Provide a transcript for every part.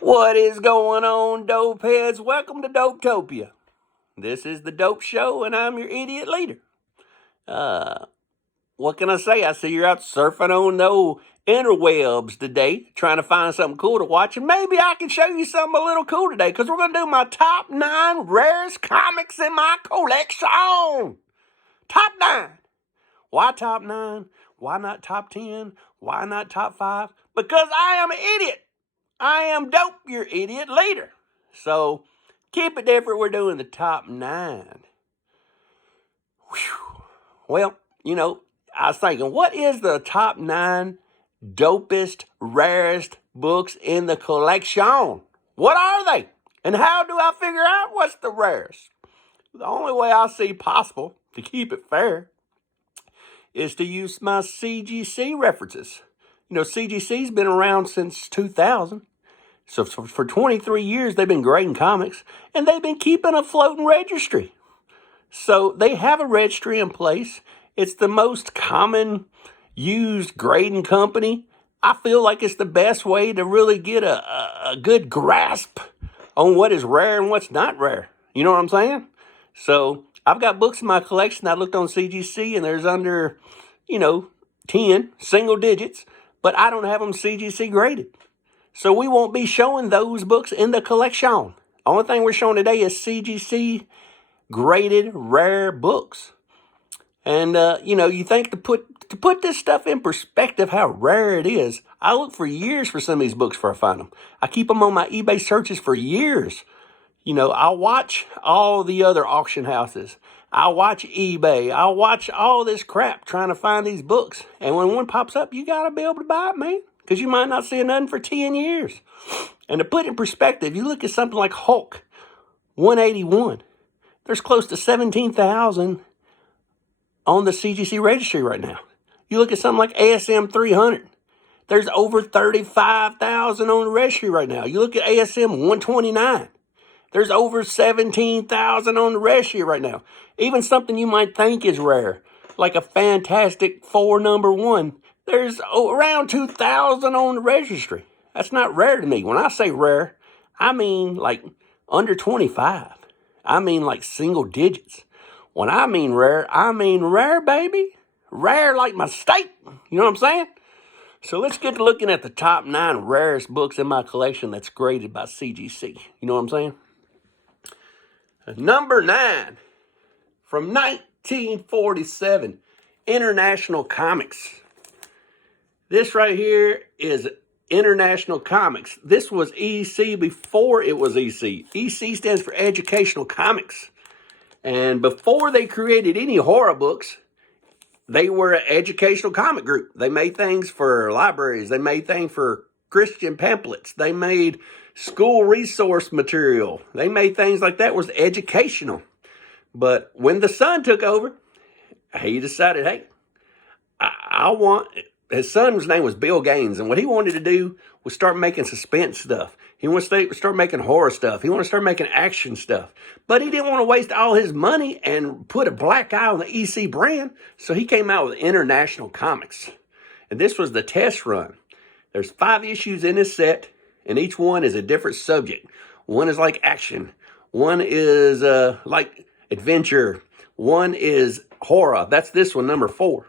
What is going on, dope heads? Welcome to Dopetopia. This is the Dope Show, and I'm your idiot leader. What can I say? I see you're out surfing on the interwebs today, trying to find something cool to watch, and maybe I can show you something a little cool today, because we're going to do my top 9 rarest comics in my collection. Top 9. Why top 9? Why not top 10? Why not top 5? Because I am an idiot. I am Dope, your idiot leader. So, keep it different. We're doing the top 9. Whew. Well, I was thinking, what is the top 9 dopest, rarest books in the collection? What are they? And how do I figure out what's the rarest? The only way I see possible to keep it fair is to use my CGC references. CGC's been around since 2000. So for 23 years, they've been grading comics, and they've been keeping a floating registry. So they have a registry in place. It's the most common used grading company. I feel like it's the best way to really get a good grasp on what is rare and what's not rare. You know what I'm saying? So I've got books in my collection. I looked on CGC, and there's under, 10 single digits, but I don't have them CGC graded. So we won't be showing those books in the collection. Only thing we're showing today is CGC graded rare books. And, you think to put this stuff in perspective, how rare it is, I look for years for some of these books before I find them. I keep them on my eBay searches for years. I watch all the other auction houses. I watch eBay. I watch all this crap trying to find these books. And when one pops up, you got to be able to buy it, man. Because you might not see nothing for 10 years. And to put in perspective, you look at something like Hulk 181. There's close to 17,000 on the CGC registry right now. You look at something like ASM 300. There's over 35,000 on the registry right now. You look at ASM 129. There's over 17,000 on the registry right now. Even something you might think is rare, like a Fantastic Four #1. There's around 2,000 on the registry. That's not rare to me. When I say rare, I mean like under 25. I mean like single digits. When I mean rare, baby. Rare like my steak. You know what I'm saying? So let's get to looking at the top 9 rarest books in my collection that's graded by CGC. You know what I'm saying? Number 9, from 1947, International Comics. This right here is International Comics. This was EC before it was EC. EC stands for Educational Comics. And before they created any horror books, they were an educational comic group. They made things for libraries. They made things for Christian pamphlets. They made school resource material. They made things like that was educational. But when the son took over, he decided, hey, I want... His son's name was Bill Gaines, and what he wanted to do was start making suspense stuff. He wanted to start making horror stuff. He wanted to start making action stuff. But he didn't want to waste all his money and put a black eye on the EC brand, so he came out with International Comics. And this was the test run. There's 5 issues in this set, and each one is a different subject. One is like action. One is like adventure. One is horror. That's this one, number 4.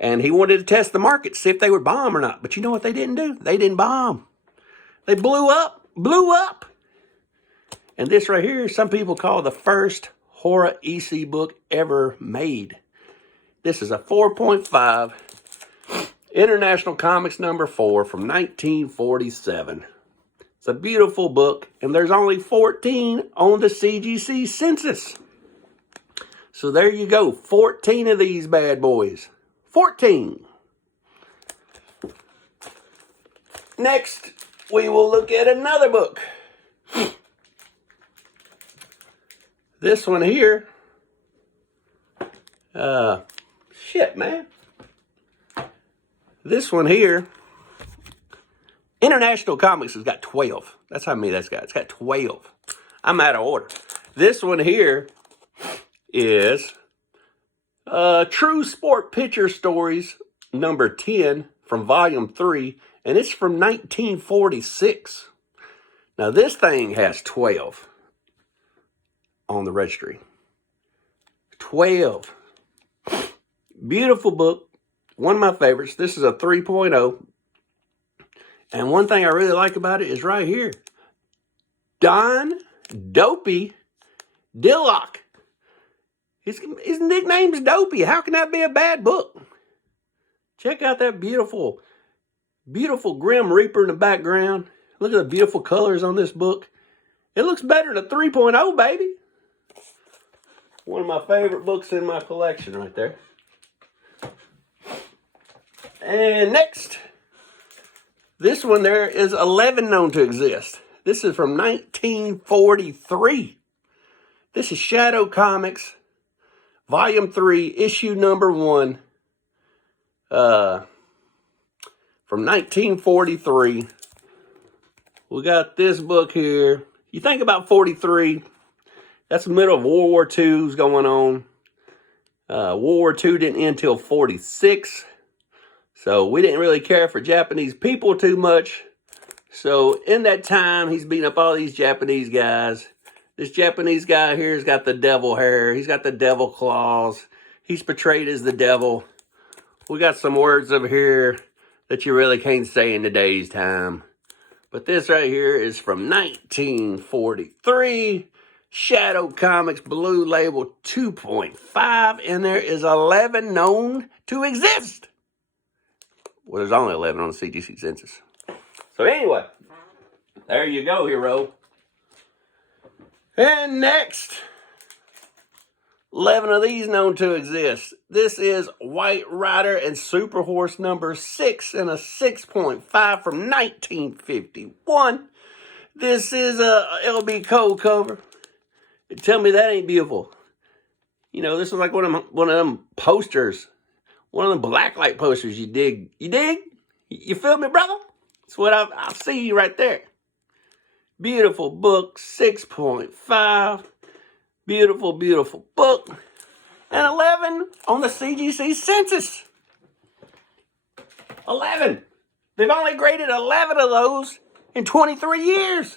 And he wanted to test the market, see if they would bomb or not. But you know what they didn't do? They didn't bomb. They blew up. And this right here, some people call the first horror EC book ever made. This is a 4.5 International Comics number 4 from 1947. It's a beautiful book, and there's only 14 on the CGC census. So there you go, 14 of these bad boys. 14. Next, we will look at another book. This one here. Shit, man. This one here. International Comics has got 12. That's how many that's got. It's got 12. I'm out of order. This one here is True Sport Picture Stories, number 10 from volume 3, and it's from 1946. Now this thing has 12 on the registry. 12. Beautiful book. One of my favorites. This is a 3.0. And one thing I really like about it is right here. Don Dopey Dillock. His nickname's Dopey. How can that be a bad book? Check out that beautiful, beautiful Grim Reaper in the background. Look at the beautiful colors on this book. It looks better than a 3.0, baby. One of my favorite books in my collection right there. And next, this one there is 11 known to exist. This is from 1943. This is Shadow Comics, Volume 3, Issue number 1. From 1943. We got this book here. You think about 43, that's the middle of World War II's going on. World War II didn't end until 46. So we didn't really care for Japanese people too much. So in that time, he's beating up all these Japanese guys. This Japanese guy here has got the devil hair. He's got the devil claws. He's portrayed as the devil. We got some words over here that you really can't say in today's time. But this right here is from 1943. Shadow Comics Blue Label 2.5. And there is 11 known to exist. Well, there's only 11 on the CGC census. So anyway, there you go, hero. And next, 11 of these known to exist. This is White Rider and Super Horse number 6 and a 6.5 from 1951. This is a LB Code cover. Tell me that ain't beautiful. You know, this is like one of them posters. One of them blacklight posters you dig. You dig? You feel me, brother? That's what I see you right there. Beautiful book, 6.5. Beautiful, beautiful book. And 11 on the CGC census. 11. They've only graded 11 of those in 23 years.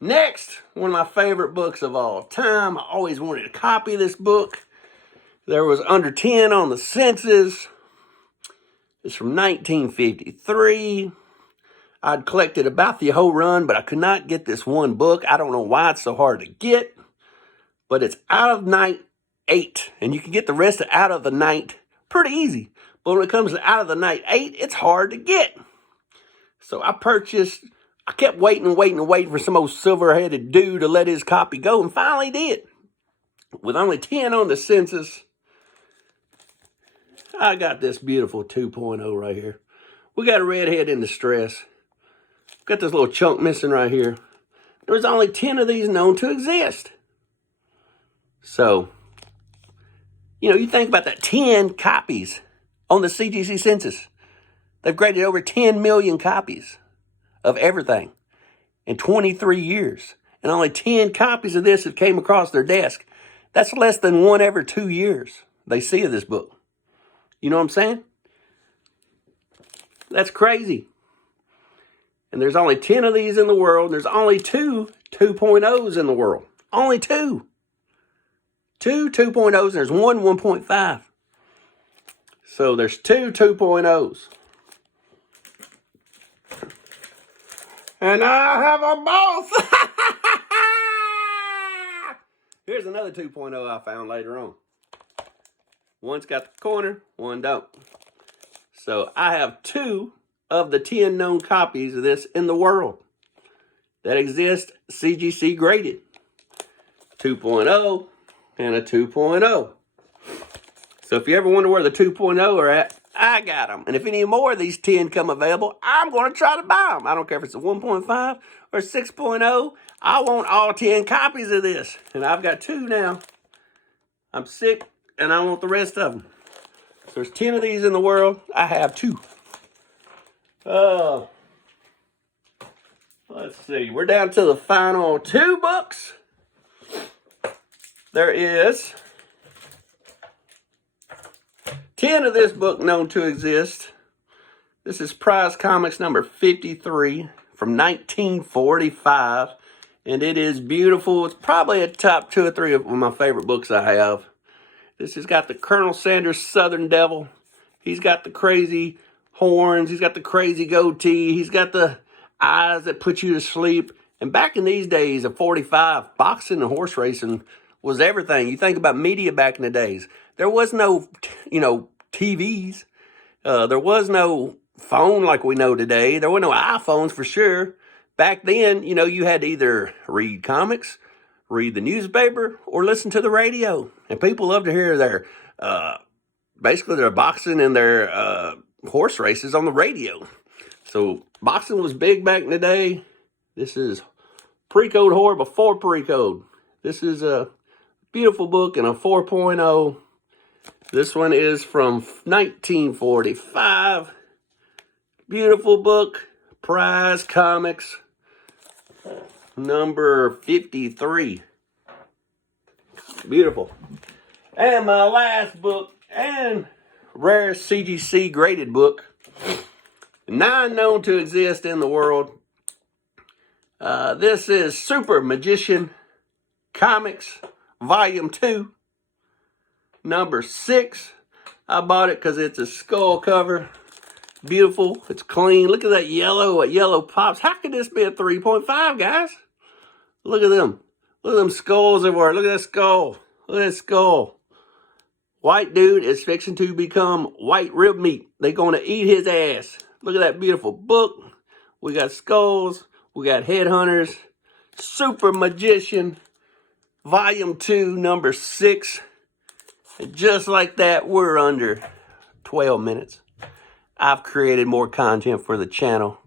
Next, one of my favorite books of all time. I always wanted a copy of this book. There was under 10 on the census. It's from 1953. I'd collected about the whole run, but I could not get this one book. I don't know why it's so hard to get. But it's Out of Night 8. And you can get the rest of Out of the Night pretty easy. But when it comes to Out of the Night 8, it's hard to get. So I kept waiting for some old silver-headed dude to let his copy go, and finally did. With only 10 on the census, I got this beautiful 2.0 right here. We got a redhead in distress. Got this little chunk missing right here. There's only 10 of these known to exist. So, you know, you think about that, 10 copies on the CGC census. They've graded over 10 million copies of everything in 23 years. And only 10 copies of this have came across their desk. That's less than one every 2 years they see of this book. You know what I'm saying? That's crazy. And there's only 10 of these in the world. There's only 2 2.0s in the world. Only 2. 2 2.0s, and there's one 1.5. So there's 2 2.0s. And I have a boss. Here's another 2.0 I found later on. One's got the corner, one don't. So I have 2 of the 10 known copies of this in the world that exist CGC graded. 2.0 and a 2.0. So if you ever wonder where the 2.0 are at, I got them. And if any more of these 10 come available, I'm going to try to buy them. I don't care if it's a 1.5 or 6.0. I want all 10 copies of this. And I've got 2 now. I'm sick and I want the rest of them. So there's 10 of these in the world. I have 2. Let's see. We're down to the final 2 books. There is 10 of this book known to exist. This is Prize Comics number 53 from 1945. And it is beautiful. It's probably a top 2 or 3 of my favorite books I have. This has got the Colonel Sanders Southern Devil. He's got the crazy horns. He's got the crazy goatee. He's got the eyes that put you to sleep. And back in these days of 45, boxing and horse racing was everything. You think about media back in the days. There was no, TVs. There was no phone like we know today. There were no iPhones for sure. Back then, you had to either read comics, read the newspaper, or listen to the radio. And people love to hear their boxing and their horse races on the radio. So boxing was big back in the day. This is pre-code horror before pre-code. This is a beautiful book and a 4.0. This one is from 1945. Beautiful book. Prize Comics. Number 53. Beautiful. And my last book and rarest CGC graded book. 9 known to exist in the world. This is Super Magician Comics, Volume 2, number 6. I bought it because it's a skull cover. Beautiful. It's clean. Look at that yellow pops. How could this be a 3.5, guys? Look at them. Look at them skulls everywhere. Look at that skull. Look at that skull. White dude is fixing to become white rib meat. They're going to eat his ass. Look at that beautiful book. We got skulls. We got headhunters. Super Magician. Volume 2, number 6. And just like that, we're under 12 minutes. I've created more content for the channel.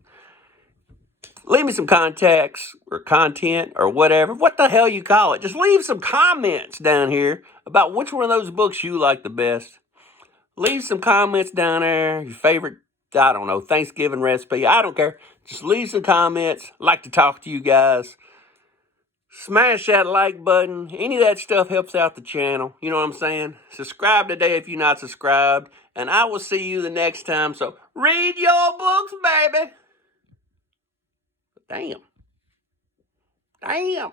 Leave me some contacts or content or whatever. What the hell you call it. Just leave some comments down here about which one of those books you like the best. Leave some comments down there. Your favorite, I don't know, Thanksgiving recipe. I don't care. Just leave some comments. I like to talk to you guys. Smash that like button. Any of that stuff helps out the channel. You know what I'm saying? Subscribe today if you're not subscribed. And I will see you the next time. So read your books, baby. Damn.